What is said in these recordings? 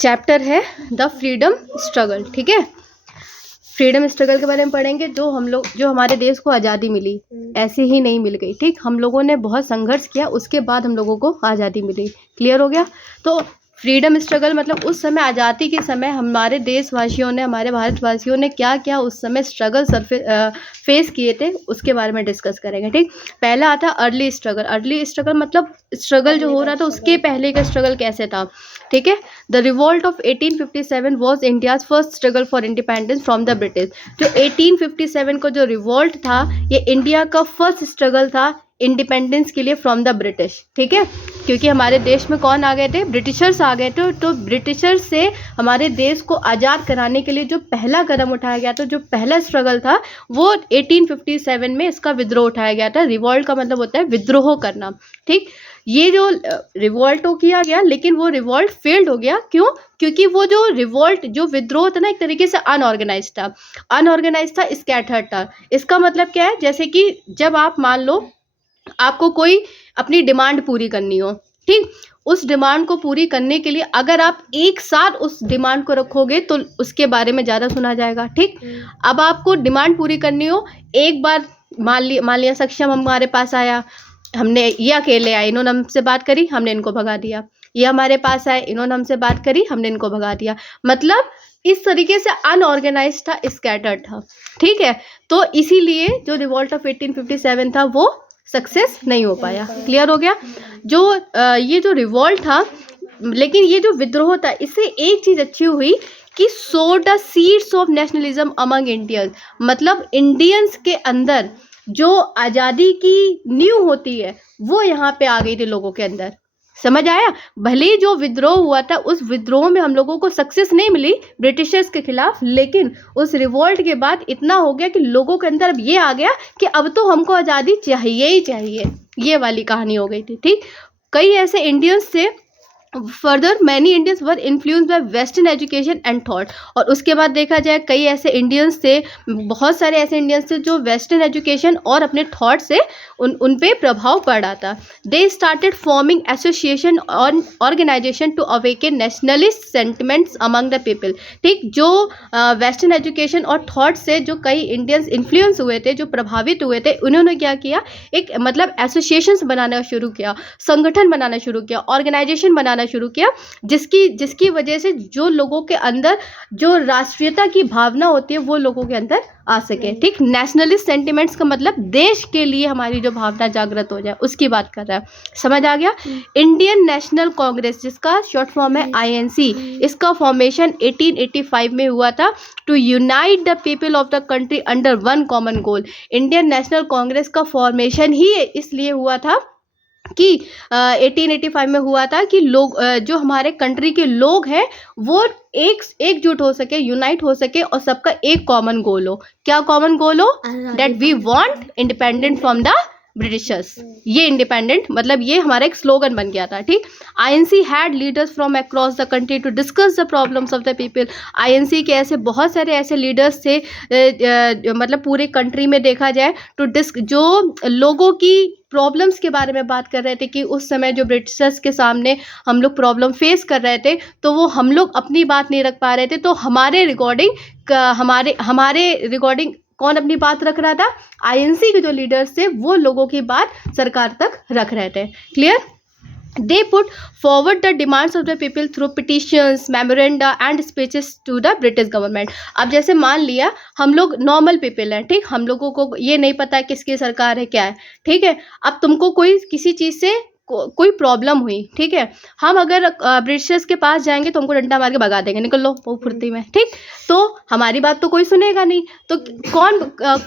Chapter है the freedom struggle. ठीक है, फ्रीडम स्ट्रगल के बारे में पढ़ेंगे। जो हमारे देश को आज़ादी मिली ऐसे ही नहीं मिल गई। ठीक, हम लोगों ने बहुत संघर्ष किया, उसके बाद हम लोगों को आज़ादी मिली। क्लियर हो गया? तो फ्रीडम स्ट्रगल मतलब उस समय, आज़ादी के समय हमारे देशवासियों ने, हमारे भारतवासियों ने क्या क्या उस समय स्ट्रगल फेस किए थे, उसके बारे में डिस्कस करेंगे। ठीक, पहला आता अर्ली स्ट्रगल। अर्ली स्ट्रगल मतलब स्ट्रगल जो हो रहा था उसके पहले का स्ट्रगल कैसे था। ठीक है, the revolt of 1857 was India's first struggle for independence from the British. जो 1857 को जो रिवॉल्ट था, ये इंडिया का फर्स्ट स्ट्रगल था इंडिपेंडेंस के लिए फ्रॉम द ब्रिटिश। ठीक है, क्योंकि हमारे देश में कौन आ गए थे? ब्रिटिशर्स आ गए थे। तो ब्रिटिशर्स से हमारे देश को आज़ाद कराने के लिए जो पहला कदम उठाया गया था, जो पहला स्ट्रगल था, वो 1857 में इसका विद्रोह उठाया गया था। रिवॉल्ट का मतलब होता है विद्रोह करना। ठीक, ये जो रिवॉल्ट किया गया, लेकिन वो रिवॉल्ट फेल्ड हो गया। क्यों? क्योंकि वो जो रिवॉल्ट, जो विद्रोह था ना, एक तरीके से अनऑर्गेनाइज था, स्कैटर्ड था। इसका मतलब क्या है? जैसे कि जब आप मान लो आपको कोई अपनी डिमांड पूरी करनी हो, ठीक, उस डिमांड को पूरी करने के लिए अगर आप एक साथ उस डिमांड को रखोगे तो उसके बारे में ज़्यादा सुना जाएगा। ठीक, अब आपको डिमांड पूरी करनी हो, एक बार मान लिया सक्षम हमारे पास आया, हमने, ये अकेले आए, इन्होंने हमसे बात करी, हमने इनको भगा दिया। ये हमारे पास आए, इन्होंने हमसे बात करी, हमने इनको भगा दिया। मतलब इस तरीके से अनऑर्गेनाइज था, स्कैटर्ड था। ठीक है, तो इसीलिए जो रिवॉल्ट ऑफ 1857 था वो सक्सेस नहीं हो पाया। क्लियर हो गया? ये जो रिवॉल्ट था, लेकिन ये जो विद्रोह था, इससे एक चीज़ अच्छी हुई कि so the seeds of nationalism among Indians. मतलब इंडियंस के अंदर जो आज़ादी की नींव होती है वो यहाँ पे आ गई थी लोगों के अंदर। समझ आया? भले जो विद्रोह हुआ था, उस विद्रोह में हम लोगों को सक्सेस नहीं मिली ब्रिटिशर्स के खिलाफ, लेकिन उस रिवॉल्ट के बाद इतना हो गया कि लोगों के अंदर अब ये आ गया कि अब तो हमको आज़ादी चाहिए ही चाहिए। ये वाली कहानी हो गई थी। ठीक, कई ऐसे इंडियंस थे, further many Indians were influenced by western education and thought. और उसके बाद देखा जाए, कई ऐसे इंडियंस थे, बहुत सारे ऐसे इंडियंस थे जो वेस्टर्न एजुकेशन और अपने थॉट से उन पे प्रभाव पड़ा था। दे स्टार्टेड फॉर्मिंग एसोसिएशन और organisation to awaken nationalist sentiments among the people. ठीक, जो वेस्टर्न एजुकेशन और थॉट से जो कई इंडियंस इन्फ्लुएंस हुए थे, जो प्रभावित हुए थे, उन्होंने क्या किया, एक मतलब एसोसिएशंस बनाना शुरू किया, संगठन बनाना शुरू किया, ऑर्गेनाइजेशन बनाना शुरू किया, जिसकी वजह से जो लोगों के अंदर जो राष्ट्रीयता की भावना होती है वो लोगों के अंदर आ सके। ठीक, नेशनलिस्ट सेंटिमेंट्स का मतलब देश के लिए हमारी जो भावना जागृत हो जाए, उसकी बात कर रहा है। समझ आ गया? इंडियन नेशनल कांग्रेस, जिसका शॉर्ट फॉर्म है INC, इसका फॉर्मेशन 1885 में हुआ था, to unite the people of the country under one common goal. Indian National Congress का फॉर्मेशन ही इसलिए हुआ था कि 1885 में हुआ था कि लोग, जो हमारे कंट्री के लोग हैं, वो एकजुट हो सके, यूनाइट हो सके, और सबका एक कॉमन गोल हो। क्या कॉमन गोल हो? That we want independent from the Britishers. ये इंडिपेंडेंट मतलब ये हमारा एक स्लोगन बन गया था। ठीक, INC had leaders from across the country to discuss the problems of the people. INC के ऐसे बहुत सारे ऐसे लीडर्स थे, मतलब पूरे कंट्री में देखा जाए तो जो लोगों की प्रॉब्लम्स के बारे में बात कर रहे थे कि उस समय जो ब्रिटिशर्स के सामने हम लोग प्रॉब्लम फेस कर रहे थे, तो वो हम लोग अपनी बात नहीं रख पा रहे थे, तो हमारे रिकॉर्डिंग कौन अपनी बात रख रहा था? INC के जो लीडर्स थे वो लोगों की बात सरकार तक रख रहे थे। Clear? They put forward the demands of the people through petitions, memoranda and speeches to the British government. अब जैसे मान लिया हम लोग नॉर्मल पीपल हैं, ठीक, हम लोगों को ये नहीं पता किसकी सरकार है, क्या है, ठीक है। अब तुमको कोई किसी चीज़ से कोई प्रॉब्लम हुई, ठीक है, हम अगर ब्रिटिशर्स के पास जाएंगे तो हमको डंडा मार के भगा देंगे, निकल लो वो फुर्ती में, ठीक। तो हमारी बात तो कोई सुनेगा नहीं, तो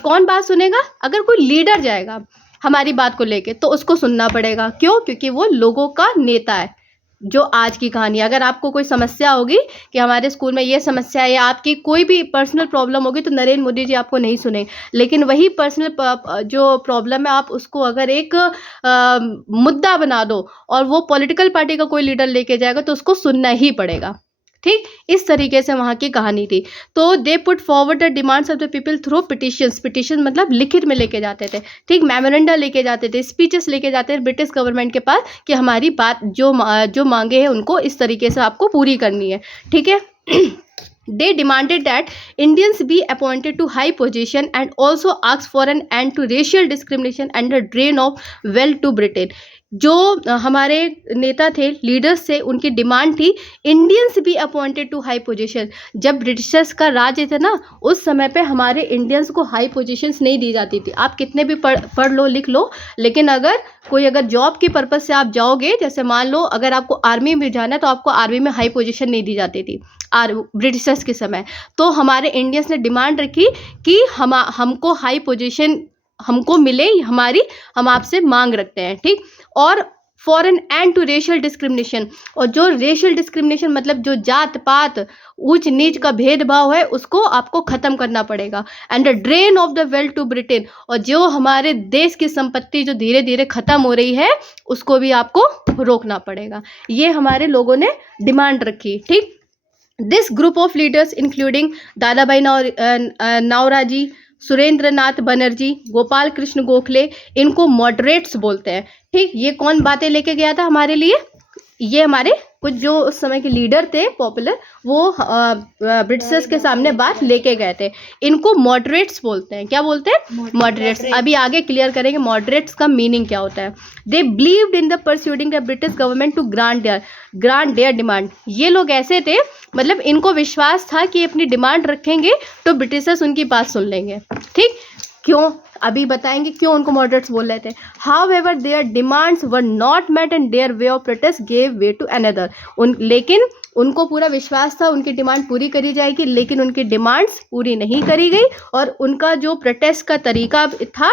कौन बात सुनेगा? अगर कोई लीडर जाएगा हमारी बात को लेके तो उसको सुनना पड़ेगा। क्यों? क्योंकि वो लोगों का नेता है। जो आज की कहानी, अगर आपको कोई समस्या होगी कि हमारे स्कूल में ये समस्या है या आपकी कोई भी पर्सनल प्रॉब्लम होगी, तो नरेंद्र मोदी जी आपको नहीं सुने, लेकिन वही पर्सनल जो प्रॉब्लम है आप उसको अगर एक मुद्दा बना दो और वो पॉलिटिकल पार्टी का कोई लीडर लेके जाएगा तो उसको सुनना ही पड़ेगा। ठीक, इस तरीके से वहाँ की कहानी थी। तो they put forward the demands of the people through petitions, petition मतलब लिखित में लेके जाते थे, ठीक, मेमोरेंडा लेके जाते थे, स्पीचेस लेके जाते थे ब्रिटिश गवर्नमेंट के पास कि हमारी बात जो मांगे हैं उनको इस तरीके से आपको पूरी करनी है, ठीक है। They demanded that Indians be appointed to high position and also asked for an end to racial discrimination and the drain of wealth to Britain. जो हमारे नेता थे, लीडर्स थे, उनकी डिमांड थी इंडियंस भी अपॉइंटेड टू हाई पोजीशन। जब Britishers का राज थे ना, उस समय पे हमारे इंडियंस को हाई पोजीशंस नहीं दी जाती थी। आप कितने भी पढ़ लो लिख लो, लेकिन अगर जॉब की पर्पज़ से आप जाओगे, जैसे मान लो अगर आपको आर्मी में जाना है तो आपको आर्मी में हाई पोजीशन नहीं दी जाती थी ब्रिटिशर्स के समय। तो हमारे इंडियंस ने डिमांड रखी कि हमको हाई पोजीशन हमको मिले, हम आपसे मांग रखते हैं, ठीक। और for an end to racial discrimination, और जो रेशियल डिस्क्रिमिनेशन मतलब जो जात पात ऊंच नीच का भेदभाव है उसको आपको ख़त्म करना पड़ेगा। And the drain of the wealth to Britain, और जो हमारे देश की संपत्ति जो धीरे धीरे ख़त्म हो रही है उसको भी आपको रोकना पड़ेगा। ये हमारे लोगों ने डिमांड रखी, ठीक। This group of leaders including दादा भाई नावराजी, सुरेंद्र नाथ बनर्जी, गोपाल कृष्ण गोखले, इनको मॉडरेट्स बोलते हैं, ठीक। ये कौन बातें लेके गया था हमारे लिए? ये हमारे कुछ जो उस समय के लीडर थे पॉपुलर, वो ब्रिटिशर्स के सामने बात लेके गए थे। इनको मॉडरेट्स बोलते हैं। क्या बोलते हैं? मॉडरेट्स। अभी आगे क्लियर करेंगे मॉडरेट्स का मीनिंग क्या होता है। They believed in the persuading the British government to grant their demand. ये लोग ऐसे थे, मतलब इनको विश्वास था कि अपनी डिमांड रखेंगे तो ब्रिटिशर्स उनकी बात सुन लेंगे, ठीक। क्यों? अभी बताएंगे क्यों उनको मॉडरेट्स बोल रहे थे। However their demands were not met and their way of protest gave way to another. लेकिन उनको पूरा विश्वास था उनकी डिमांड पूरी करी जाएगी, लेकिन उनकी डिमांड्स पूरी नहीं करी गई और उनका जो प्रोटेस्ट का तरीका था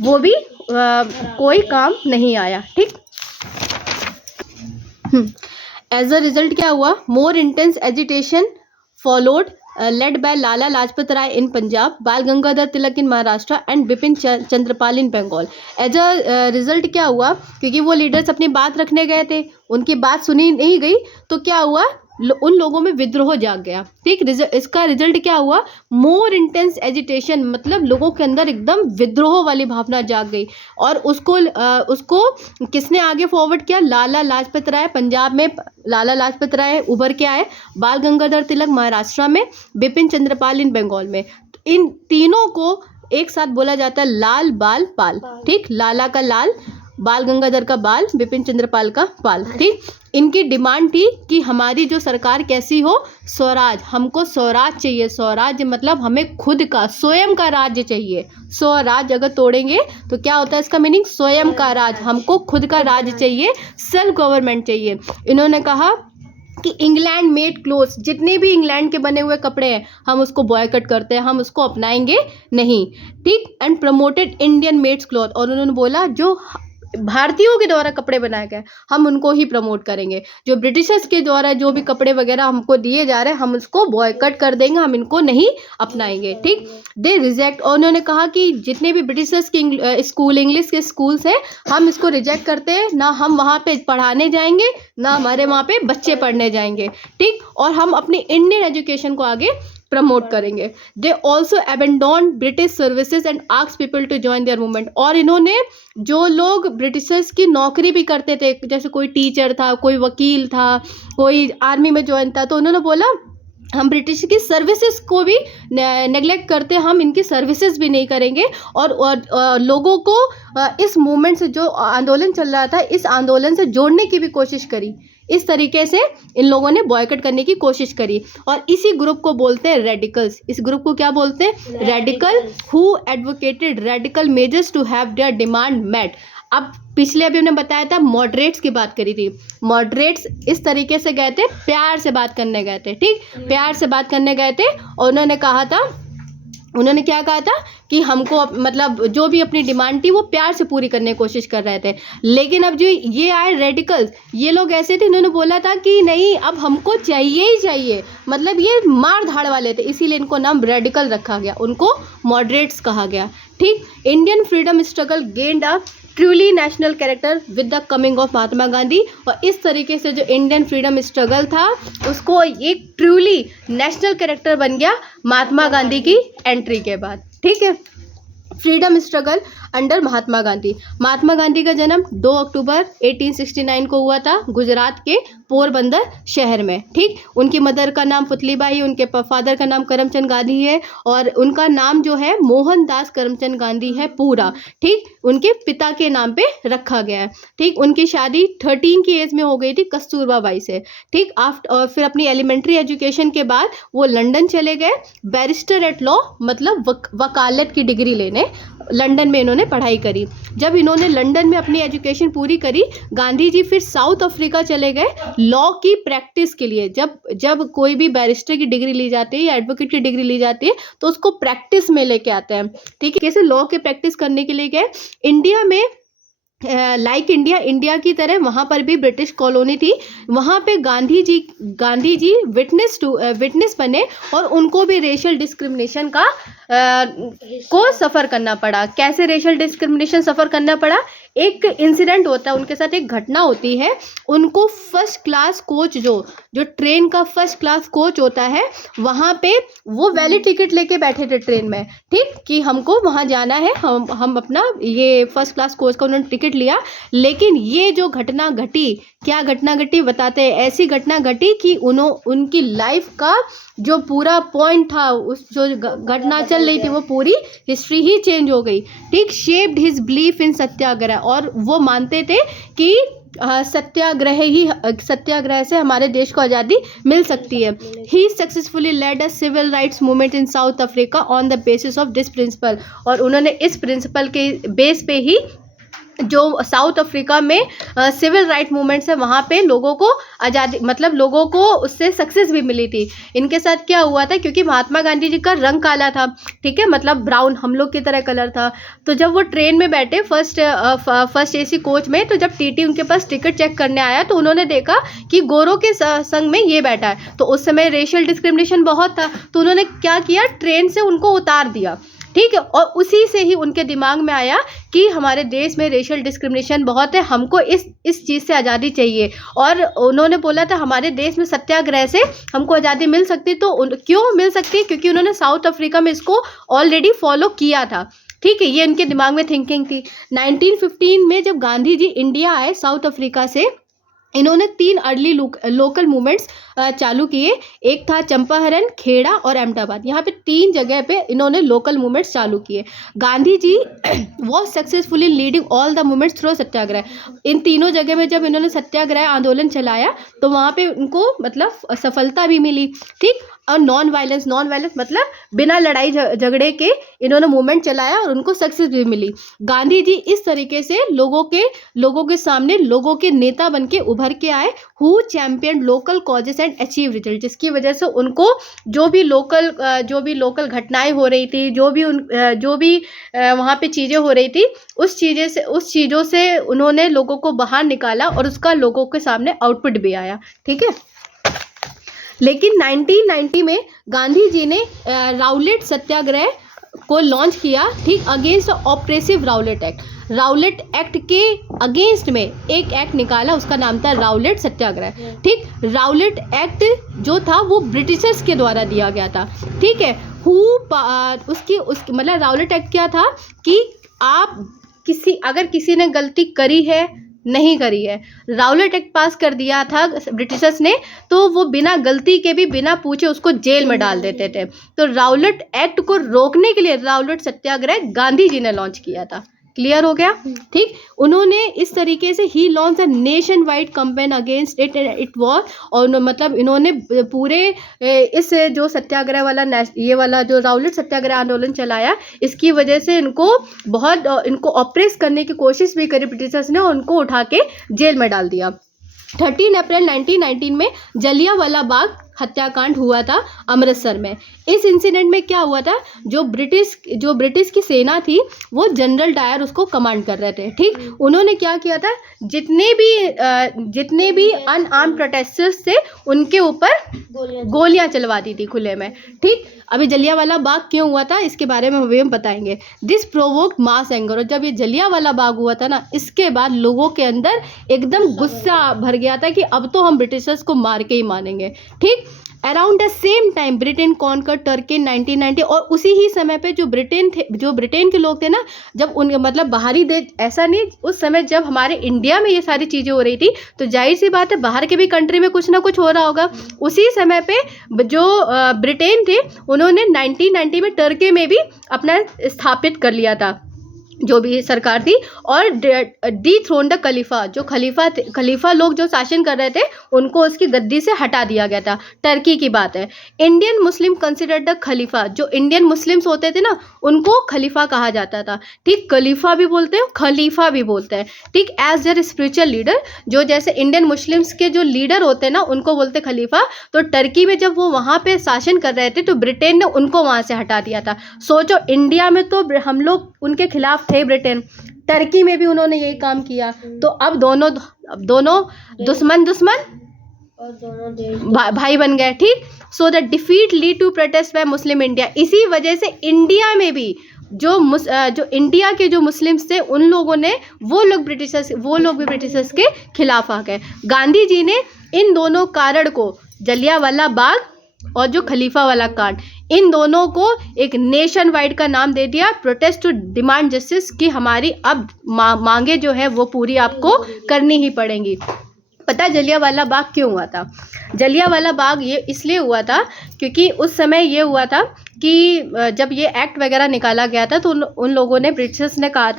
वो भी कोई काम नहीं आया, ठीक। एज अ रिजल्ट क्या हुआ? More intense agitation followed led by Lala Lajpat Rai in Punjab, Bal Gangadhar Tilak in Maharashtra and Bipin Chandrapal in Bengal. As a result क्या हुआ? क्योंकि वो लीडर्स अपनी बात रखने गए थे, उनकी बात सुनी नहीं गई, तो क्या हुआ? उन लोगों में विद्रोह जाग गया, ठीक। इसका रिजल्ट क्या हुआ? मोर इंटेंस एजिटेशन, मतलब लोगों के अंदर एकदम विद्रोह वाली भावना जाग गई। और उसको किसने आगे फॉरवर्ड किया? लाला लाजपत राय। पंजाब में लाला लाजपत राय उभर के आए, बाल गंगाधर तिलक महाराष्ट्र में, बिपिन चंद्रपाल इन बंगाल में। इन तीनों को एक साथ बोला जाता है लाल बाल पाल, ठीक। लाला का लाल, बाल गंगाधर का बाल, बिपिन चंद्रपाल का पाल, ठीक। इनकी डिमांड थी कि हमारी जो सरकार कैसी हो? स्वराज। हमको स्वराज चाहिए। स्वराज मतलब हमें खुद का स्वयं का राज्य चाहिए। स्वराज अगर तोड़ेंगे तो क्या होता है इसका मीनिंग? स्वयं का राज। हमको खुद का राज्य चाहिए, सेल्फ गवर्नमेंट चाहिए। इन्होंने कहा कि इंग्लैंड मेड क्लोथ्स, जितने भी इंग्लैंड के बने हुए कपड़े हैं हम उसको बॉयकट करते हैं, हम उसको अपनाएंगे नहीं, ठीक। And promoted Indian mades cloth, और उन्होंने बोला जो भारतीयों के द्वारा कपड़े बनाए गए हम उनको ही प्रमोट करेंगे। जो ब्रिटिशर्स के द्वारा जो भी कपड़े वगैरह हमको दिए जा रहे हैं हम उसको बॉयकट कर देंगे, हम इनको नहीं अपनाएंगे, ठीक। दे रिजेक्ट, और उन्होंने कहा कि जितने भी ब्रिटिशर्स के स्कूल, इंग्लिश के स्कूल्स हैं, हम इसको रिजेक्ट करते हैं। ना हम वहाँ पे पढ़ाने जाएंगे, ना हमारे वहाँ पे बच्चे पढ़ने जाएंगे, ठीक। और हम अपनी इंडियन एजुकेशन को आगे प्रमोट करेंगे। They also abandoned British services and ask people to join their movement. और इन्होंने जो लोग ब्रिटिशर्स की नौकरी भी करते थे, जैसे कोई टीचर था, कोई वकील था, कोई आर्मी में ज्वाइन था, तो उन्होंने बोला हम ब्रिटिश की सर्विसेज को भी नेग्लेक्ट करते, हम इनकी सर्विसेज भी नहीं करेंगे। और लोगों को इस मूवमेंट से, जो आंदोलन चल रहा था, इस आंदोलन से जोड़ने की भी कोशिश करी। इस तरीके से इन लोगों ने बॉयकट करने की कोशिश करी। और इसी ग्रुप को बोलते हैं रेडिकल्स। इस ग्रुप को क्या बोलते हैं? Radical, who advocated radical measures to have their demand met. अब पिछले अभी हमने बताया था मॉडरेट्स की बात करी थी। मॉडरेट्स इस तरीके से गए थे, प्यार से बात करने गए थे, ठीक। प्यार से बात करने गए थे और उन्होंने कहा था, उन्होंने क्या कहा था कि हमको मतलब जो भी अपनी डिमांड थी वो प्यार से पूरी करने की कोशिश कर रहे थे। लेकिन अब जो ये आए रेडिकल्स, ये लोग ऐसे थे, इन्होंने बोला था कि नहीं अब हमको चाहिए ही चाहिए, मतलब ये मार धाड़ वाले थे, इसीलिए इनको नाम रेडिकल रखा गया, उनको मॉडरेट्स कहा गया, ठीक, Indian freedom struggle gained a truly national character with the coming of Mahatma Gandhi. और इस तरीके से जो इंडियन फ्रीडम स्ट्रगल था उसको एक ट्रूली नेशनल कैरेक्टर बन गया महात्मा गांधी की एंट्री के बाद। ठीक है, freedom struggle under Mahatma Gandhi. Mahatma Gandhi का जन्म 2 अक्टूबर 1869 को हुआ था गुजरात के पोरबंदर शहर में। ठीक, उनकी मदर का नाम पुतलीबाई, उनके फादर का नाम करमचंद गांधी है और उनका नाम जो है मोहनदास करमचंद गांधी है पूरा। ठीक, उनके पिता के नाम पे रखा गया है। ठीक, उनकी शादी 13 की एज में हो गई थी कस्तूरबा बाई से। ठीक, और फिर अपनी एलिमेंट्री एजुकेशन के बाद वो लंदन चले गए बैरिस्टर एट लॉ, मतलब वकालत की डिग्री लेने लंदन में इन्होंने पढ़ाई करी। जब इन्होंने लंदन में अपनी एजुकेशन पूरी करी, गांधी जी फिर साउथ अफ्रीका चले गए लॉ की प्रैक्टिस के लिए। जब कोई भी बैरिस्टर की डिग्री ली जाती है या एडवोकेट की डिग्री ली जाती है तो उसको प्रैक्टिस में लेके आते हैं। ठीक है, कैसे लॉ के प्रैक्टिस करने के लिए गए इंडिया में। लाइक इंडिया की तरह वहाँ पर भी ब्रिटिश कॉलोनी थी। वहाँ पे गांधी जी विटनेस बने और उनको भी रेशियल डिस्क्रिमिनेशन को सफ़र करना पड़ा। कैसे रेशियल डिस्क्रिमिनेशन सफ़र करना पड़ा? एक इंसिडेंट होता है, उनके साथ एक घटना होती है। उनको फर्स्ट क्लास कोच जो ट्रेन का फर्स्ट क्लास कोच होता है वहाँ पे वो वैलिड टिकट लेके बैठे थे ट्रेन में। ठीक, कि हमको वहाँ जाना है, हम अपना ये फर्स्ट क्लास कोच का उन्होंने टिकट लिया। लेकिन ये जो घटना घटी, क्या घटना घटी बताते हैं। ऐसी घटना घटी कि उनकी लाइफ का जो पूरा पॉइंट था, उस जो घटना चल रही थी वो पूरी हिस्ट्री ही चेंज हो गई। ठीक, शेप्ड हिज बिलीफ इन सत्याग्रह, और वो मानते थे कि सत्याग्रह से हमारे देश को आज़ादी मिल सकती है। He successfully led a civil rights movement in South Africa on the basis of this principle, और उन्होंने इस प्रिंसिपल के बेस पे ही जो साउथ अफ्रीका में सिविल राइट मूवमेंट्स है वहाँ पे लोगों को आज़ादी, मतलब लोगों को उससे सक्सेस भी मिली थी। इनके साथ क्या हुआ था, क्योंकि महात्मा गांधी जी का रंग काला था, ठीक है, मतलब ब्राउन, हम लोग की तरह कलर था। तो जब वो ट्रेन में बैठे फर्स्ट एसी कोच में, तो जब टीटी उनके पास टिकट चेक करने आया तो उन्होंने देखा कि गोरों के संग में ये बैठा है। तो उस समय रेशियल डिस्क्रिमिनेशन बहुत था, तो उन्होंने क्या किया, ट्रेन से उनको उतार दिया। ठीक है, और उसी से ही उनके दिमाग में आया कि हमारे देश में रेशियल डिस्क्रिमिनेशन बहुत है, हमको इस चीज़ से आज़ादी चाहिए। और उन्होंने बोला था हमारे देश में सत्याग्रह से हमको आज़ादी मिल सकती। तो क्यों मिल सकती? क्योंकि उन्होंने साउथ अफ्रीका में इसको ऑलरेडी फॉलो किया था। ठीक है, ये उनके दिमाग में थिंकिंग थी। 1915 में जब गांधी जी इंडिया आए साउथ अफ्रीका से, इन्होंने 3 अर्ली लोकल मूवमेंट्स चालू किए। एक था चंपारण, खेड़ा और अहमदाबाद। यहाँ पे 3 जगह पे इन्होंने लोकल मूवमेंट्स चालू किए। Gandhi ji was successfully leading all the movements through satyagraha. इन तीनों जगह में जब इन्होंने सत्याग्रह आंदोलन चलाया तो वहाँ पे उनको मतलब सफलता भी मिली। ठीक, और नॉन वायलेंस मतलब बिना लड़ाई झगड़े के इन्होंने मूवमेंट चलाया और उनको सक्सेस भी मिली। गांधी जी इस तरीके से लोगों के सामने लोगों के नेता बन के उभर के आए, who champion local causes and achieve result, जिसकी वजह से उनको जो भी लोकल घटनाएं हो रही थी, जो भी वहाँ पे चीज़ें हो रही थी, उस चीज़ों से उन्होंने लोगों को बाहर निकाला और उसका लोगों के सामने आउटपुट भी आया। ठीक है, लेकिन 1990 में गांधी जी ने राउलेट सत्याग्रह को लॉन्च किया। ठीक, against oppressive Rowlatt act. Rowlatt act के अगेंस्ट में एक एक्ट निकाला, उसका नाम था राउलेट सत्याग्रह। ठीक, राउलेट एक्ट जो था वो ब्रिटिशर्स के द्वारा दिया गया था। ठीक है, उसकी मतलब राउलेट एक्ट क्या था कि अगर किसी ने गलती करी है, नहीं करी है, राउलेट एक्ट पास कर दिया था ब्रिटिशर्स ने, तो वो बिना गलती के भी बिना पूछे उसको जेल में डाल देते थे। तो राउलेट एक्ट को रोकने के लिए राउलेट सत्याग्रह गांधी जी ने लॉन्च किया था। क्लियर हो गया? ठीक, उन्होंने इस तरीके से ही launch a nationwide campaign against it was, और मतलब इन्होंने पूरे इस जो सत्याग्रह वाला ये वाला जो राउलेट सत्याग्रह आंदोलन चलाया, इसकी वजह से इनको ऑप्रेस करने की कोशिश भी करी ब्रिटिशर्स ने और उनको उठा के जेल में डाल दिया। 13 अप्रैल 1919 में जलियांवाला बाग हत्याकांड हुआ था अमृतसर में। इस इंसिडेंट में क्या हुआ था, जो ब्रिटिश की सेना थी वो जनरल डायर उसको कमांड कर रहे थे, ठीक। उन्होंने क्या किया था, जितने भी अनआर्म्ड प्रोटेस्टर्स थे उनके ऊपर गोलियां चलवा दी थी खुले में, ठीक। अभी जलियांवाला बाग क्यों हुआ था इसके बारे में हम बताएंगे। दिस प्रोवोक्ड मास एंगर, और जब ये जलियांवाला बाग हुआ था ना, इसके बाद लोगों के अंदर एकदम गुस्सा भर गया था कि अब तो हम ब्रिटिशर्स को मार के ही मानेंगे, ठीक। Around the same time Britain conquer Turkey in 1990, और उसी ही समय पे जो ब्रिटेन के लोग थे ना, जब उन मतलब बाहरी देश, ऐसा नहीं, उस समय जब हमारे इंडिया में ये सारी चीज़ें हो रही थी तो जाहिर सी बात है बाहर के भी कंट्री में कुछ ना कुछ हो रहा होगा। उसी समय पे जो ब्रिटेन थे उन्होंने 1990 में टर्की में भी अपना स्थापित कर लिया था जो भी सरकार थी, और डी थ्रोन द खलीफा, जो खलीफा लोग जो शासन कर रहे थे उनको उसकी गद्दी से हटा दिया गया था। टर्की की बात है। इंडियन मुस्लिम कंसिडर्ड द खलीफा, जो इंडियन मुस्लिम्स होते थे ना उनको खलीफा कहा जाता था, ठीक। खलीफा भी बोलते हैं, खलीफा भी बोलते हैं, ठीक। एज देयर स्पिरिचुअल लीडर, जो जैसे इंडियन मुस्लिम्स के जो लीडर होते हैं ना उनको बोलते खलीफा। तो टर्की में जब वो वहाँ पे शासन कर रहे थे तो ब्रिटेन ने उनको वहाँ से हटा दिया था। सोचो, इंडिया में तो हम लोग उनके खिलाफ थे ब्रिटेन, टर्की में भी उन्होंने यही काम किया, तो अब दोनों दुश्मन और दोनों भाई बन गए, ठीक। So the defeat lead to protest by Muslim India, इसी वजह से इंडिया में भी जो इंडिया के जो मुस्लिम्स थे उन लोगों ने वो लोग भी ब्रिटिशर्स के खिलाफ आ गए। गांधी जी ने इन दोनों कारण को, जलियांवाला बाग और जो खलीफा वाला कांड, इन दोनों को एक नेशन वाइड का नाम दे दिया, प्रोटेस्ट टू डिमांड जस्टिस, कि हमारी अब मांगे जो है वो पूरी आपको करनी ही पड़ेंगी। पता है जलियांवाला बाग क्यों हुआ था? जलियांवाला बाग ये इसलिए हुआ था क्योंकि उस समय ये हुआ था कि जब ये एक्ट वगैरह निकाला गया था तो उन लोगों ने ब्रिटिशर्स ने कहा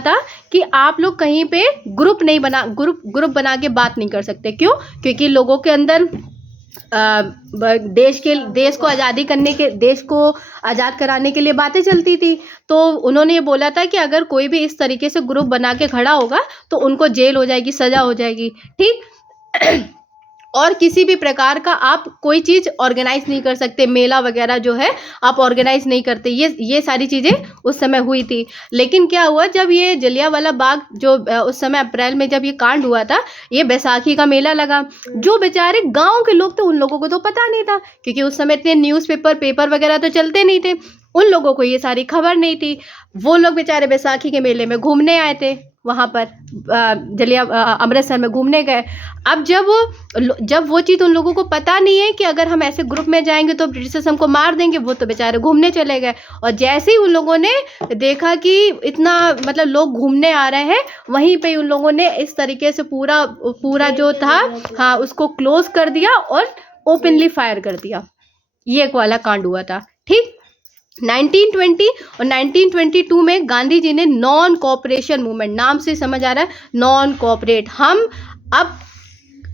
था कि आप लोग कहीं पे ग्रुप बना के बात नहीं कर सकते। क्यों? क्योंकि लोगों के अंदर देश को आज़ाद कराने के लिए बातें चलती थी। तो उन्होंने ये बोला था कि अगर कोई भी इस तरीके से ग्रुप बना के खड़ा होगा तो उनको जेल हो जाएगी, सज़ा हो जाएगी, ठीक। और किसी भी प्रकार का आप कोई चीज़ ऑर्गेनाइज नहीं कर सकते, मेला वगैरह जो है आप ऑर्गेनाइज नहीं करते। ये सारी चीज़ें उस समय हुई थी। लेकिन क्या हुआ, जब ये जलियांवाला बाग जो उस समय अप्रैल में जब ये कांड हुआ था, ये बैसाखी का मेला लगा। जो बेचारे गांव के लोग थे उन लोगों को तो पता नहीं था, क्योंकि उस समय इतने पेपर वगैरह तो चलते नहीं थे, उन लोगों को ये सारी खबर नहीं थी। वो लोग बेचारे बैसाखी के मेले में घूमने आए थे, वहाँ पर अमृतसर में घूमने गए। अब जब वो चीज़ उन लोगों को पता नहीं है कि अगर हम ऐसे ग्रुप में जाएंगे तो ब्रिटिशर्स हमको मार देंगे, वो तो बेचारे घूमने चले गए। और जैसे ही उन लोगों ने देखा कि इतना मतलब लोग घूमने आ रहे हैं, वहीं पे उन लोगों ने इस तरीके से पूरा जो था, हाँ, उसको क्लोज कर दिया और ओपनली फायर कर दिया। ये एक वाला कांड हुआ था, ठीक। 1920 और 1922 में गांधी जी ने नॉन कोऑपरेशन मूवमेंट, नाम से समझ आ रहा है, नॉन कोऑपरेट, हम अब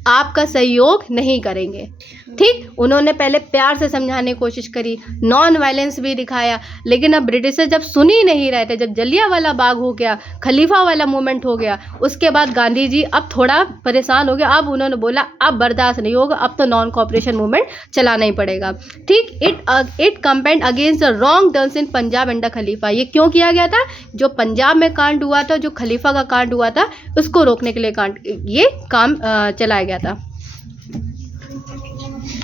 आपका सहयोग नहीं करेंगे, ठीक। उन्होंने पहले प्यार से समझाने की कोशिश करी, नॉन वायलेंस भी दिखाया, लेकिन अब ब्रिटिशर जब सुन ही नहीं रहे थे, जब जलियांवाला बाग हो गया, खलीफा वाला मूवमेंट हो गया, उसके बाद गांधी जी अब थोड़ा परेशान हो गया। अब उन्होंने बोला अब बर्दाश्त नहीं होगा, अब तो नॉन कोऑपरेशन मूवमेंट चलाना ही पड़ेगा, ठीक। It campaigned against the wrong turns in Punjab and the Khalifa. ये क्यों किया गया था? जो पंजाब में कांड हुआ था, जो खलीफा का कांड हुआ था, उसको रोकने के लिए ये काम चलाया गया था।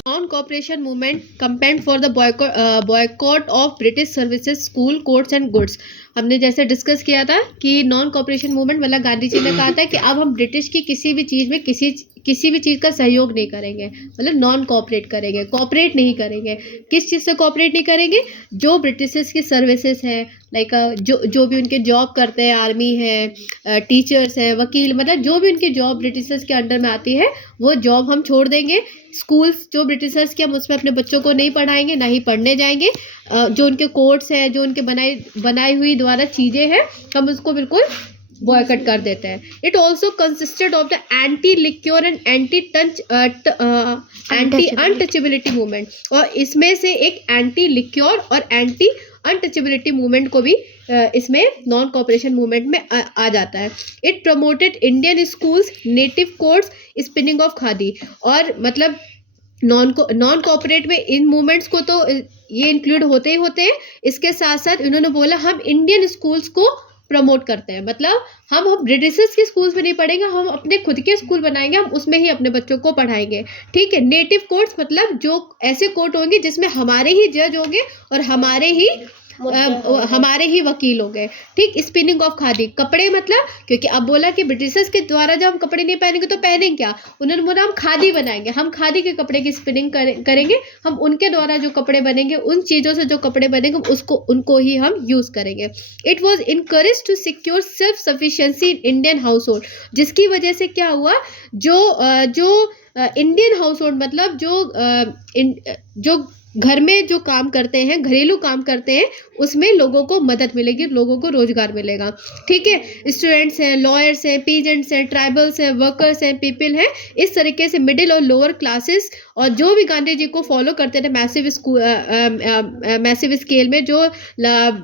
Non cooperation movement campaign for the boycott of British services, school, courts and goods. हमने जैसे डिस्कस किया था कि नॉन कोऑपरेशन मूवमेंट मतलब गांधी जी ने कहा था कि अब हम ब्रिटिश की किसी भी चीज़ में किसी भी चीज़ का सहयोग नहीं करेंगे, मतलब नॉन कोऑपरेट करेंगे, कोऑपरेट नहीं करेंगे। किस चीज़ से कोऑपरेट नहीं करेंगे? जो ब्रिटिशर्स की सर्विसेज है, लाइक जो भी उनके जॉब करते हैं, आर्मी है, टीचर्स है, वकील, मतलब जो भी उनकी जॉब ब्रिटिशर्स के अंडर में आती है वो जॉब हम छोड़ देंगे। स्कूल्स जो ब्रिटिशर्स के, हम उसमें अपने बच्चों को नहीं पढ़ाएंगे, ना ही पढ़ने जाएंगे। जो उनके कोर्ट्स हैं, जो उनके बनाई हुई द्वारा चीज़ें हैं, हम उसको बिल्कुल बॉयकट कर देते हैं। It also consisted of the anti liquor and anti untouchability movement, और इसमें से एक एंटी लिक्योर और एंटी अनटचेबिलिटी मूवमेंट को भी इसमें नॉन कॉपरेशन मूवमेंट में आ जाता है। It promoted Indian schools, native codes, spinning of khadi. और मतलब नॉन कॉपरेट में इन मूवमेंट्स को तो ये इंक्लूड होते ही होते हैं। इसके साथ साथ इन्होंने बोला हम इंडियन स्कूल्स को प्रमोट करते हैं, मतलब हम ब्रिटिशर्स के स्कूल्स में नहीं पढ़ेंगे, हम अपने खुद के स्कूल बनाएंगे, हम उसमें ही अपने बच्चों को पढ़ाएंगे। ठीक है। नेटिव कोर्ट्स मतलब जो ऐसे कोर्ट होंगे जिसमें हमारे ही जज होंगे और हमारे ही वकील हो गए। ठीक। स्पिनिंग ऑफ खादी, कपड़े मतलब, क्योंकि अब बोला कि ब्रिटिशर्स के द्वारा जब हम कपड़े नहीं पहनेंगे तो पहनेंगे क्या, उन्होंने बोला हम खादी बनाएंगे, हम खादी के कपड़े की स्पिनिंग करेंगे, हम उनके द्वारा जो कपड़े बनेंगे, उन चीज़ों से जो कपड़े बनेंगे उनको ही हम यूज़ करेंगे। It was encourage to secure self sufficiency in Indian household, जिसकी वजह से क्या हुआ, जो इंडियन हाउस होल्ड मतलब जो घर में जो काम करते हैं, घरेलू काम करते हैं, उसमें लोगों को मदद मिलेगी, लोगों को रोजगार मिलेगा। ठीक है। स्टूडेंट्स हैं, लॉयर्स हैं, पीजेंट्स हैं, ट्राइबल्स हैं, वर्कर्स हैं, पीपल हैं, इस तरीके से मिडिल और लोअर क्लासेस, और जो भी गांधी जी को फॉलो करते थे मैसिव स्केल में, जो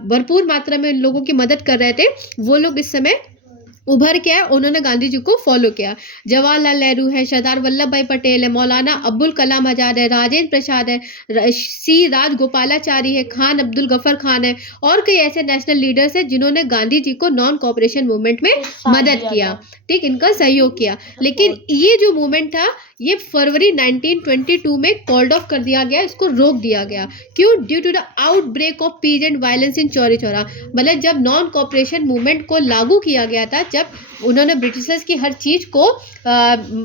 भरपूर मात्रा में लोगों की मदद कर रहे थे, वो लोग इस समय उभर के आए, उन्होंने गांधी जी को फॉलो किया। जवाहरलाल नेहरू है, सरदार वल्लभ भाई पटेल है, मौलाना अब्दुल कलाम आजाद है, राजेंद्र प्रसाद है, सी राजगोपालाचारी है, खान अब्दुल गफर खान है, और कई ऐसे नेशनल लीडर्स हैं जिन्होंने गांधी जी को नॉन कॉपरेशन मूवमेंट में मदद किया। ठीक, इनका सहयोग किया। लेकिन ये जो मूवमेंट था ये फरवरी 1922 में कॉल्ड ऑफ कर दिया गया, इसको रोक दिया गया। क्यों? Due to the outbreak of peasant violence in Chauri Chaura. मतलब जब नॉन कॉपरेशन मूवमेंट को लागू किया गया था, जब उन्होंने ब्रिटिशर्स की हर चीज़ को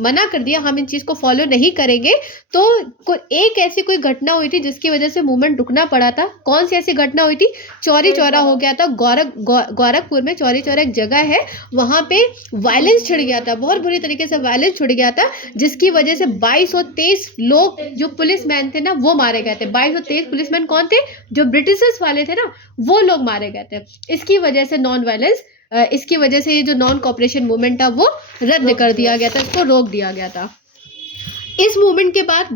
मना कर दिया, हम इन चीज़ को फॉलो नहीं करेंगे, तो एक ऐसी कोई घटना हुई थी जिसकी वजह से मूवमेंट रुकना पड़ा था। कौन सी ऐसी घटना हुई थी? चौरी चौरा हो गया था। गोरखपुर में चौरी चौरा एक जगह है, वहाँ पे वायलेंस छिड़ गया था, बहुत बुरी तरीके से वायलेंस छिड़ गया था, जिसकी वजह से 22 और 23 लोग जो पुलिसमैन थे ना, वो मारे गए थे। 22 और 23 पुलिसमैन कौन थे? जो ब्रिटिशर्स वाले थे ना, वो लोग मारे गए थे। इसकी वजह से नॉन वायलेंस, इसकी वजह से ये जो नॉन कॉपरेशन मूवमेंट था वो रद्द कर दिया गया था, इसको रोक दिया गया था। इस मूवमेंट के बाद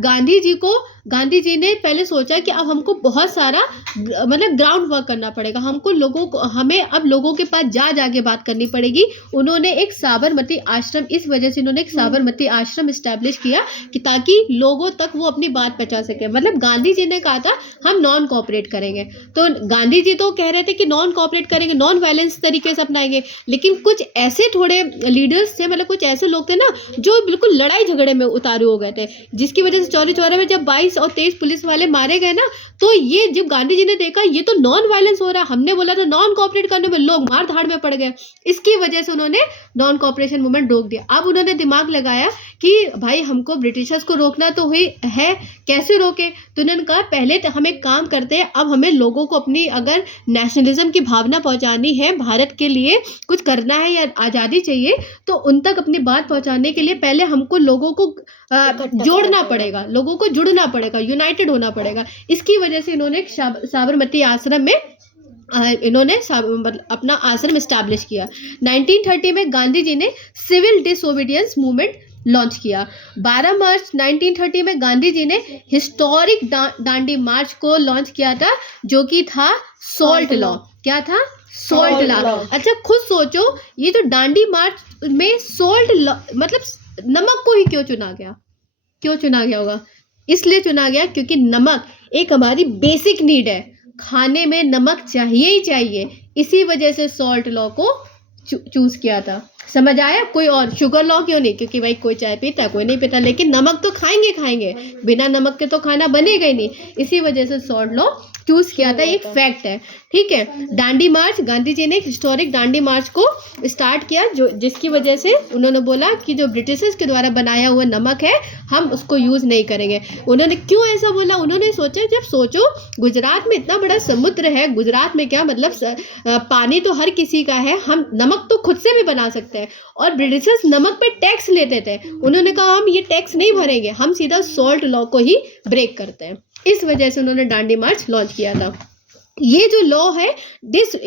गांधी जी ने पहले सोचा कि अब हमको बहुत सारा मतलब ग्राउंड वर्क करना पड़ेगा, हमें अब लोगों के पास जाके बात करनी पड़ेगी। उन्होंने एक साबरमती आश्रम, इस वजह से उन्होंने एक साबरमती आश्रम इस्टेब्लिश किया कि ताकि लोगों तक वो अपनी बात पहुंचा सके। मतलब गांधी जी ने कहा था हम नॉन कॉपरेट करेंगे, तो गांधी जी तो कह रहे थे कि नॉन कॉपरेट करेंगे, नॉन वायलेंस तरीके से अपनाएंगे, लेकिन कुछ ऐसे थोड़े लीडर्स थे, मतलब कुछ ऐसे लोग थे ना जो बिल्कुल लड़ाई झगड़े में उतारू हो गए थे, जिसकी वजह से चौरी चौरा में जब 22 और 23 पुलिस वाले मारे गए ना, तो ये जब गांधी जी ने देखा ये तो नॉन वायलेंस हो रहा है, हमने बोला था नॉन कॉपरेट करने में, लोग मार धाड़ में पड़ गए, इसकी वजह से उन्होंने नॉन कॉपरेशन मूवमेंट रोक दिया। अब उन्होंने दिमाग लगाया कि भाई हमको ब्रिटिशर्स को रोकना तो हुई है, कैसे रोके? तो उन्होंने कहा पहले तो हम एक काम करते हैं, अब हमें लोगों को अपनी अगर नेशनलिज्म की भावना पहुंचानी है, भारत के लिए कुछ करना है या आज़ादी चाहिए, तो उन तक अपनी बात पहुंचाने के लिए पहले हमको लोगों को जोड़ना पड़ेगा, लोगों को जुड़ना पड़ेगा, यूनाइटेड होना पड़ेगा। इसकी वजह से इन्होंने साबरमती आश्रम में इन्होंने अपना आश्रम इस्टेब्लिश किया। 1930 में गांधी जी ने सिविल डिसओबीडियंस मूवमेंट लॉन्च किया। 12 मार्च 1930 में गांधी जी ने हिस्टोरिक दांडी मार्च को लॉन्च किया था, जो कि था सॉल्ट लॉ। क्या था? Salt law. अच्छा खुद सोचो, ये जो दांडी मार्च में सॉल्ट लॉ मतलब नमक को ही क्यों चुना गया? क्यों चुना गया होगा? इसलिए चुना गया क्योंकि नमक एक हमारी बेसिक नीड है, खाने में नमक चाहिए ही चाहिए, इसी वजह से सॉल्ट लॉ को चूज किया था। समझ आया? कोई और शुगर लॉ क्यों नहीं? क्योंकि भाई कोई चाय पीता है, कोई नहीं पीता, लेकिन नमक तो खाएंगे, बिना नमक के तो खाना बनेगा ही नहीं, इसी वजह से सॉल्ट लॉ चूज किया था, एक फैक्ट है। ठीक है। दांडी मार्च, गांधी जी ने एक हिस्टोरिक दांडी मार्च को स्टार्ट किया, जिसकी वजह से उन्होंने बोला कि जो ब्रिटिशर्स के द्वारा बनाया हुआ नमक है हम उसको यूज नहीं करेंगे। उन्होंने क्यों ऐसा बोला? उन्होंने सोचा, जब सोचो गुजरात में इतना बड़ा समुद्र है, गुजरात में क्या मतलब पानी तो हर किसी का है, हम नमक तो खुद से भी बना सकते हैं, और ब्रिटिशर्स नमक पे टैक्स लेते थे। उन्होंने कहा हम ये टैक्स नहीं भरेंगे, हम सीधा सॉल्ट लॉ को ही ब्रेक करते हैं। इस वजह से उन्होंने दांडी मार्च लॉन्च किया था। ये जो लॉ है,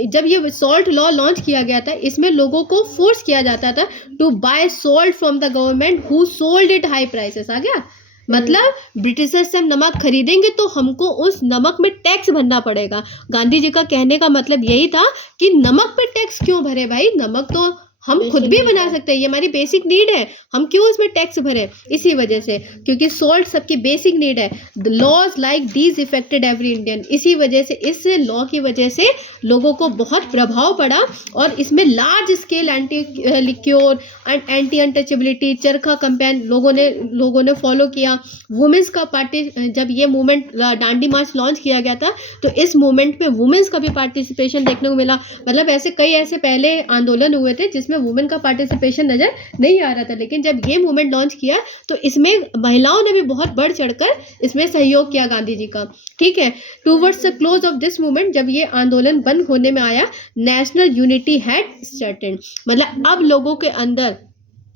जब ये सॉल्ट लॉ लॉन्च किया गया था, इसमें लोगों को फोर्स किया जाता था to buy salt from the government who sold it high prices. आ गया? मतलब ब्रिटिशर्स से हम नमक खरीदेंगे तो हमको उस नमक में टैक्स भरना पड़ेगा। गांधी जी का कहने का मतलब यही था कि नमक पे टैक्स क्यों भरे भाई, नमक तो हम खुद भी बना सकते हैं, ये हमारी बेसिक नीड है, हम क्यों इसमें टैक्स भरें। इसी वजह से, क्योंकि सॉल्ट सबकी बेसिक नीड है। The laws like these affected every Indian, इसी वजह से, इस लॉ की वजह से लोगों को बहुत प्रभाव पड़ा और इसमें large scale anti liquor and anti untouchability, चरखा कैंपेन लोगों ने फॉलो किया। वुमेन्स का पार्टी, जब ये मूवमेंट दांडी मार्च लॉन्च किया गया था तो इस मूवमेंट में वुमेन्स का भी पार्टिसिपेशन देखने को मिला। मतलब ऐसे कई ऐसे पहले आंदोलन हुए थे जिसमें वुमेन का पार्टिसिपेशन नजर नहीं आ रहा था, लेकिन जब ये मूवमेंट लॉन्च किया तो इसमें महिलाओं ने भी बहुत बढ़ चढ़कर इसमें सहयोग किया गांधी जी का। ठीक है, towards the close of this movement, जब ये आंदोलन बंद होने में आया, नेशनल यूनिटी हैड स्टार्टेड, मतलब अब लोगों के अंदर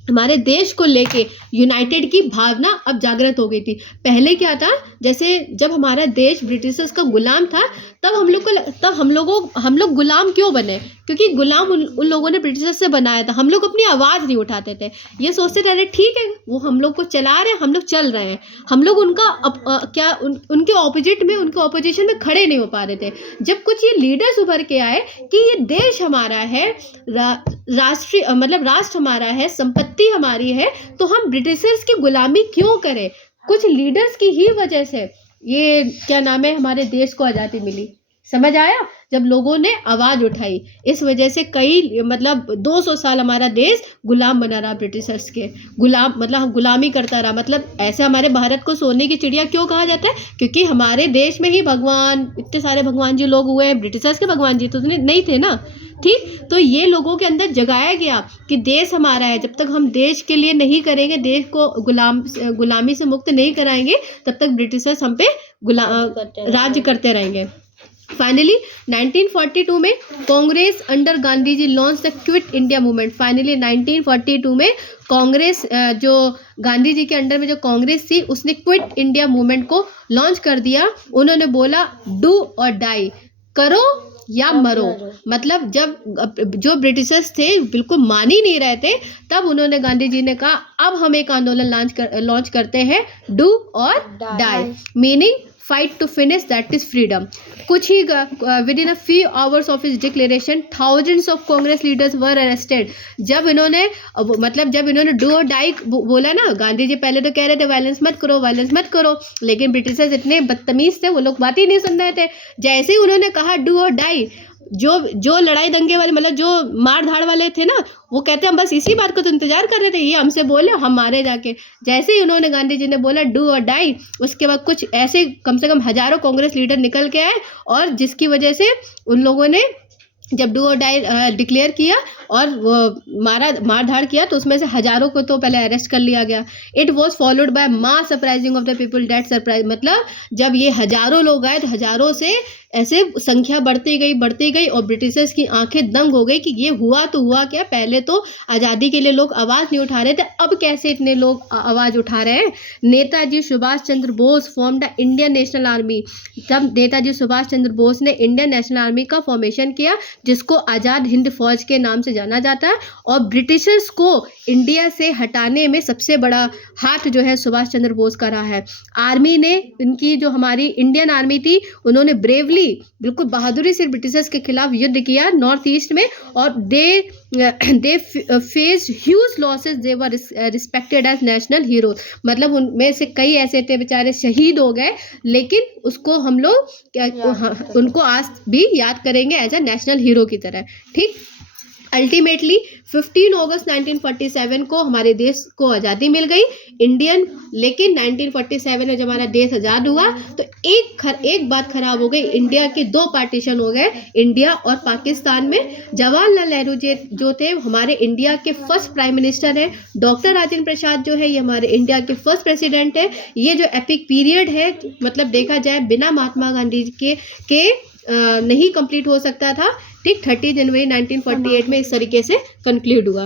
हमारे देश को लेके यूनाइटेड की भावना अब जागृत हो गई थी। पहले क्या था, जैसे जब हमारा देश ब्रिटिशर्स का गुलाम था तब हम लोग गुलाम क्यों बने, क्योंकि गुलाम उन लोगों ने ब्रिटिशर्स से बनाया था। हम लोग अपनी आवाज़ नहीं उठाते थे, ये सोचते थे अरे ठीक है वो हम लोग को चला रहे हैं, हम लोग चल रहे हैं, हम लोग उनके ऑपोजिट में, उनके ऑपोजिशन में खड़े नहीं हो पा रहे थे। जब कुछ ये लीडर्स उभर के आए कि ये देश हमारा है, राष्ट्र हमारा है, संपत्ति हमारी है, तो हम ब्रिटिशर्स की गुलामी क्यों करें। कुछ लीडर्स की ही वजह से ये क्या नाम है, हमारे देश को आज़ादी मिली। समझ आया, जब लोगों ने आवाज़ उठाई, इस वजह से कई 200 साल हमारा देश गुलाम बना रहा ब्रिटिशर्स के, गुलामी करता रहा। मतलब ऐसे हमारे भारत को सोने की चिड़िया क्यों कहा जाता है, क्योंकि हमारे देश में ही भगवान, इतने सारे भगवान जी लोग हुए, ब्रिटिशर्स के भगवान जी तो नहीं थे ना। ठीक, तो ये लोगों के अंदर जगाया गया कि देश हमारा है, जब तक हम देश के लिए नहीं करेंगे, देश को गुलामी से मुक्त नहीं कराएंगे, तब तक ब्रिटिशर्स हम पे राज्य करते रहेंगे। फाइनली 1942 में Congress under Gandhi ji launch the Quit India Movement. Finally 1942 में कांग्रेस, जो गांधी जी के अंडर में जो कांग्रेस थी, उसने क्विट इंडिया मूवमेंट को लॉन्च कर दिया। उन्होंने बोला डू और डाई, करो या मरो। मतलब जब जो ब्रिटिशर्स थे बिल्कुल मान ही नहीं रहे थे, तब उन्होंने, गांधी जी ने कहा अब हम एक आंदोलन लॉन्च करते हैं, डू और die, meaning fight to finish, that is freedom. कुछ ही within a few hours of his declaration thousands of Congress leaders were arrested. जब इन्होंने डू और डाई बोला ना, गांधी जी पहले तो कह रहे थे वायलेंस मत करो, लेकिन ब्रिटिशर्स इतने बदतमीज थे, वो लोग बात ही नहीं सुन रहे थे। जैसे ही उन्होंने कहा डू और डाई, जो लड़ाई दंगे वाले, मतलब जो मार धाड़ वाले थे ना, वो कहते हम बस इसी बात को तो इंतजार कर रहे थे, ये हमसे बोले हम मारे जाके। जैसे ही उन्होंने, गांधी जी ने बोला डू और डाई, उसके बाद कुछ ऐसे कम से कम हजारों कांग्रेस लीडर निकल के आए, और जिसकी वजह से उन लोगों ने जब डू और डाई डिक्लेयर किया और वो मार धाड़ किया, तो उसमें से हजारों को तो पहले अरेस्ट कर लिया गया। It was followed by mass uprising of the people that surprise, मतलब जब ये हजारों लोग आए तो हजारों से ऐसे संख्या बढ़ती गई और ब्रिटिशर्स की आंखें दंग हो गई कि ये हुआ तो हुआ क्या। पहले तो आज़ादी के लिए लोग आवाज़ नहीं उठा रहे थे, अब कैसे इतने लोग आवाज़ उठा रहे हैं। Netaji Subhash Chandra Bose formed the Indian National Army. तब नेताजी सुभाष चंद्र बोस ने इंडियन नेशनल आर्मी का फॉर्मेशन किया, जिसको आज़ाद हिंद फौज के नाम से जाना जाता है। और ब्रिटिशर्स को इंडिया से हटाने में सबसे बड़ा हाथ जो है सुभाष चंद्र बोस का रहा है। आर्मी ने, इनकी जो हमारी इंडियन आर्मी थी, उन्होंने ब्रेवली, बिल्कुल बहादुरी से ब्रिटिशर्स के खिलाफ युद्ध किया नॉर्थ ईस्ट में, और they faced huge losses, they were respected as national heroes. मतलब उनमें से कई ऐसे थे बेचारे शहीद हो गए, लेकिन उसको हम लोग उनको आज भी याद करेंगे एज अ नेशनल हीरो की तरह। ठीक, अल्टीमेटली 15 अगस्त 1947 को हमारे देश को आज़ादी मिल गई इंडियन। लेकिन 1947 में जब हमारा देश आज़ाद हुआ तो एक बात खराब हो गई, इंडिया के 2 पार्टीशन हो गए, इंडिया और पाकिस्तान में। जवाहरलाल नेहरू जी जो थे हमारे इंडिया के फर्स्ट प्राइम मिनिस्टर हैं। डॉक्टर राजेंद्र प्रसाद जो है ये हमारे इंडिया के फर्स्ट प्रेसिडेंट है। ये जो एपिक पीरियड है, मतलब देखा जाए बिना महात्मा गांधी के नहीं कंप्लीट हो सकता था। ठीक, 30 जनवरी 1948 में इस तरीके से कंक्लूड हुआ।